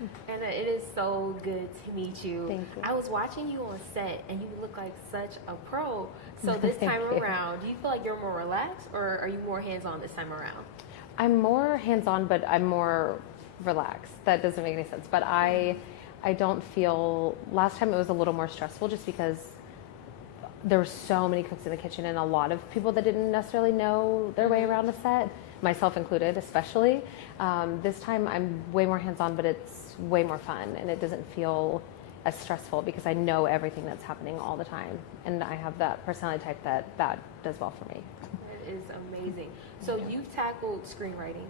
And it is so good to meet you. Thank you. I was watching you on set, and you look like such a pro. So this time around, do you feel like you're more relaxed, or are you more hands-on this time around? I'm more hands-on, but I'm more relaxed. That doesn't make any sense. But I don't feel, last time it was a little more stressful just because there were so many cooks in the kitchen and a lot of people that didn't necessarily know their way around the set, myself included especially. This time I'm way more hands-on, but it's way more fun and it doesn't feel as stressful because I know everything that's happening all the time. And I have that personality type that does well for me. It is amazing. So you've tackled screenwriting,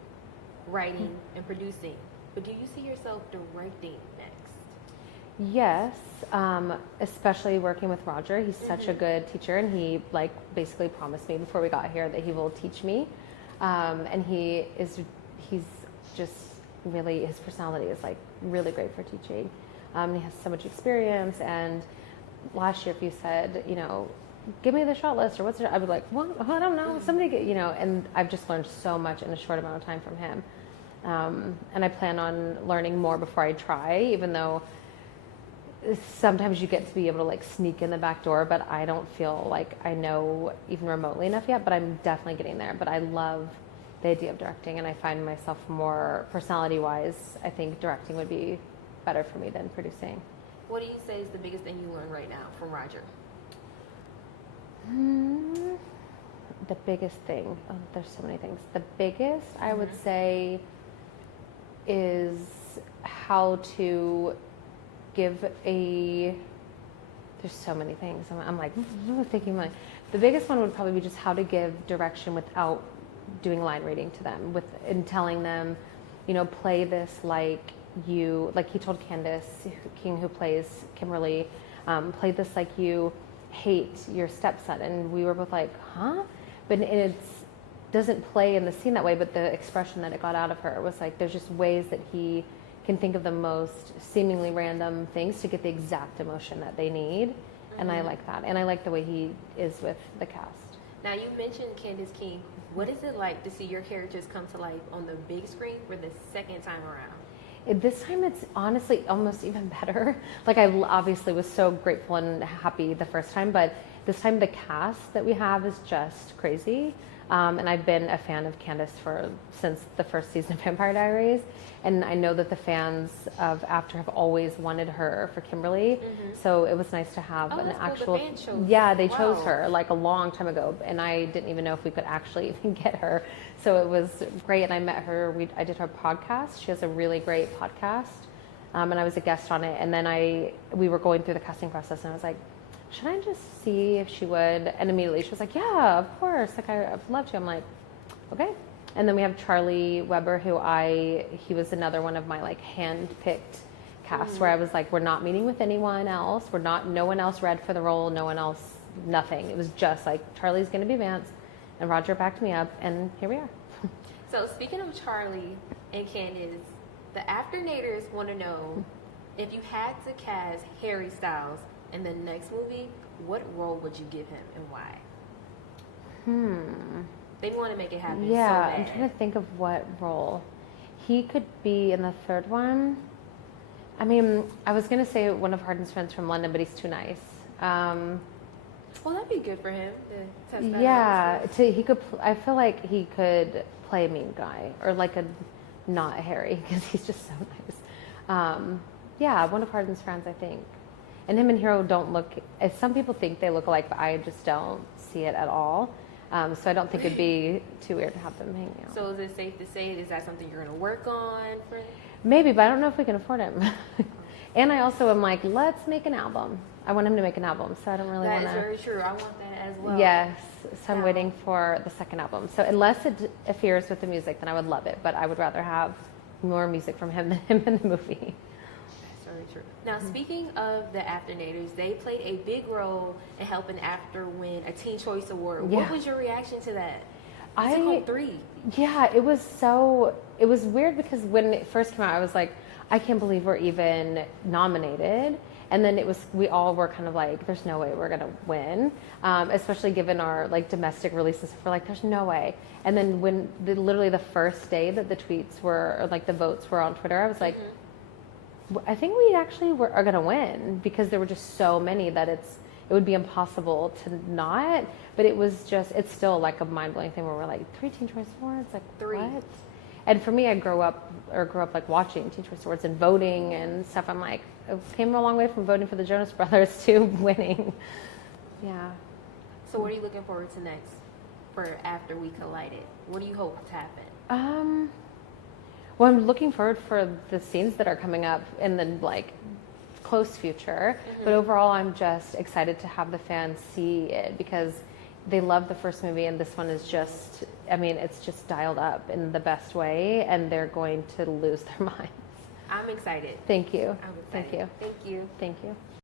writing, and producing, but do you see yourself directing next? Yes, especially working with Roger. He's such a good teacher, and he like basically promised me before we got here that he will teach me. And he's just really, his personality is like really great for teaching. He has so much experience, and last year if you said, you know, give me the shot list or what's it, I would like, well, I don't know, somebody get, you know, and I've just learned so much in a short amount of time from him. And I plan on learning more before I try, even though sometimes you get to be able to like sneak in the back door, but I don't feel like I know even remotely enough yet, but I'm definitely getting there. But I love the idea of directing, and I find myself more personality wise, I think directing would be better for me than producing. What do you say is the biggest thing you learned right now from Roger? The biggest thing, oh, there's so many things. The biggest I would say is how to give there's so many things. I'm like thinking the biggest one would probably be just how to give direction without doing line reading to them, and telling them, you know, play this like he told Candace King, who plays Kimberly, play this like you hate your stepson, and we were both like, huh? But it doesn't play in the scene that way, but the expression that it got out of her was like, there's just ways that he can think of the most seemingly random things to get the exact emotion that they need. And I like that. And I like the way he is with the cast. Now, you mentioned Candace King. What is it like to see your characters come to life on the big screen for the second time around? This time it's honestly almost even better. Like I obviously was so grateful and happy the first time, but this time the cast that we have is just crazy. And I've been a fan of Candace since the first season of Vampire Diaries. And I know that the fans of After have always wanted her for Kimberly. So it was nice to have an actual... Cool. The fan chose. Yeah, they chose her like a long time ago. And I didn't even know if we could actually even get her. So it was great. And I met her. I did her podcast. She has a really great podcast. And I was a guest on it. And then we were going through the casting process. And I was like, should I just see if she would? And immediately she was like, yeah, of course. Like, I'd love to. I'm like, okay. And then we have Charlie Weber, he was another one of my like hand-picked cast where I was like, we're not meeting with anyone else. No one else read for the role. No one else, nothing. It was just like, Charlie's going to be Vance. And Roger backed me up. And here we are. So speaking of Charlie and Candace, the Afternators want to know, if you had to cast Harry Styles in the next movie, what role would you give him and why? They want to make it happen. Yeah, so bad. I'm trying to think of what role. He could be in the third one. I mean, I was going to say one of Hardin's friends from London, but he's too nice. Well, that'd be good for him to test that yeah, I feel like he could play a mean guy, or like not Harry, because he's just so nice. Yeah, one of Hardin's friends, I think. And him and Hero don't look, as some people think they look alike, but I just don't see it at all. So I don't think it'd be too weird to have them hang out. So is it safe to say, is that something you're going to work on? Maybe, but I don't know if we can afford him. And I also am like, let's make an album. I want him to make an album, so I don't really want to. That is very true. I want that as well. Yes, so I'm waiting for the second album. So unless it interferes with the music, then I would love it. But I would rather have more music from him than him in the movie. Very true. Now, speaking of the Afternators, they played a big role in helping After win a Teen Choice Award. Yeah. What was your reaction to that? I took 3. Yeah, it was weird because when it first came out, I was like, I can't believe we're even nominated. And then we all were kind of like, there's no way we're going to win, especially given our like domestic releases. We're like, there's no way. And then when literally the first day that the tweets were, or like the votes were on Twitter, I was like, I think we actually are going to win because there were just so many that it would be impossible to not. But it's still like a mind blowing thing where we're like 3 Teen Choice Awards, like 3. what? And for me, I grew up like watching Teen Choice Awards and voting and stuff. I'm like, I came a long way from voting for the Jonas Brothers to winning. Yeah. So what are you looking forward to next for after we collided? What do you hope to happen? Well, I'm looking forward for the scenes that are coming up in the like close future. But overall, I'm just excited to have the fans see it because they love the first movie, and this one is just, I mean, it's just dialed up in the best way, and they're going to lose their minds. I'm excited. Thank you. I'm excited. Thank you. Thank you. Thank you.